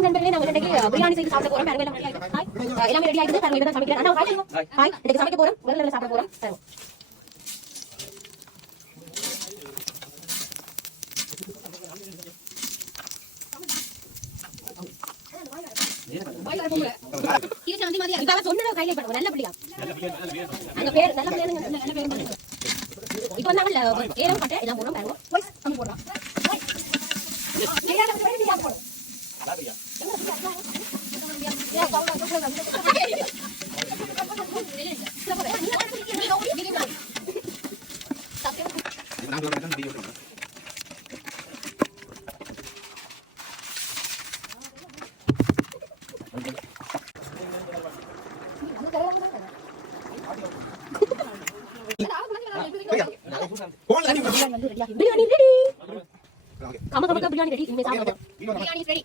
வணக்கம் நண்பர்களே, நாங்க இன்னைக்கு பிரியாணி செய்து சாப்பிட போறோம். பாருங்க எல்லாம் ரெடி ஆயிடுச்சு. ஹாய், எல்லாமே ரெடி ஆயிடுச்சு. பாருங்க இதான் சமைக்கிறேன். அண்ணா ஹாய் சொல்லுங்க. ஹாய், இன்னைக்கு சமைக்க போறோம். முதல்ல சாப்பிட போறோம். பாருங்க. இது வந்து மாதிரி இதால சொன்னத கையில பண்ணுங்க. நல்ல பிள்ளையா. அந்த பேர் நல்ல பிள்ளைங்க நல்ல பேர் பண்ணுங்க. இப்போ வந்தாங்கல்ல ஏலம் பட்டை எல்லாம் போறோம். பாருங்க. வாய்ஸ் நம்ம போறோம். ஏல வந்து வேண்டியா போறோம். லாபியா. யா கவுல கவுல. பிரியாணி ரெடி. கம கம பிரியாணி ரெடி. இனிமே சாப்பிடுவோம். பிரியாணி ரெடி.